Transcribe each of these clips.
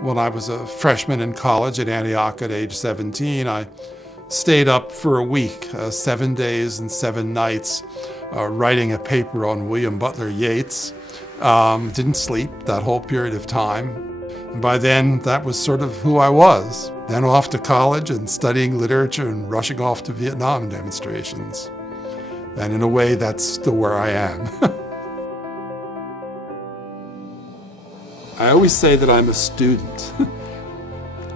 When I was a freshman in college at Antioch at age 17, I stayed up for a week, 7 days and 7 nights, writing a paper on William Butler Yeats. Didn't sleep that whole period of time. And by then, that was sort of who I was. Then off to college and studying literature and rushing off to Vietnam demonstrations. And in a way, that's still where I am. I always say that I'm a student.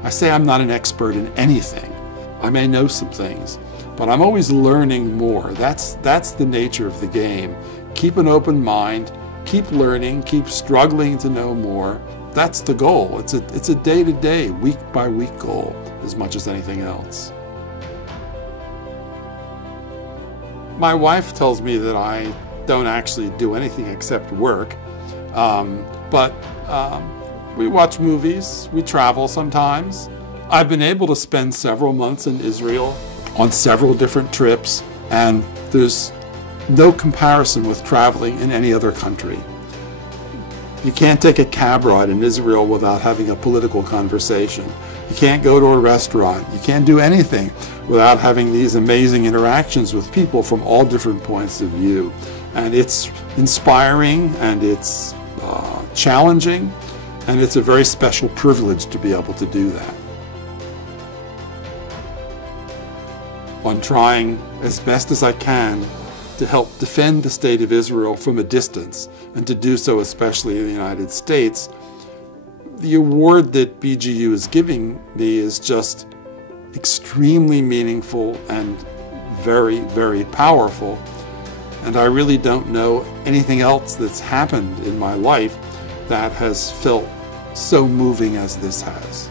I say I'm not an expert in anything. I may know some things, but I'm always learning more. That's the nature of the game. Keep an open mind, keep learning, keep struggling to know more. That's the goal. It's a day-to-day, week-by-week goal as much as anything else. My wife tells me that I don't actually do anything except work, but we watch movies, we travel sometimes. I've been able to spend several months in Israel on several different trips, and there's no comparison with traveling in any other country. You can't take a cab ride in Israel without having a political conversation. You can't go to a restaurant. You can't do anything without having these amazing interactions with people from all different points of view. And it's inspiring, and it's challenging, and it's a very special privilege to be able to do that. I'm trying as best as I can to help defend the state of Israel from a distance, and to do so especially in the United States. The award that BGU is giving me is just extremely meaningful and very, very powerful. And I really don't know anything else that's happened in my life that has felt so moving as this has.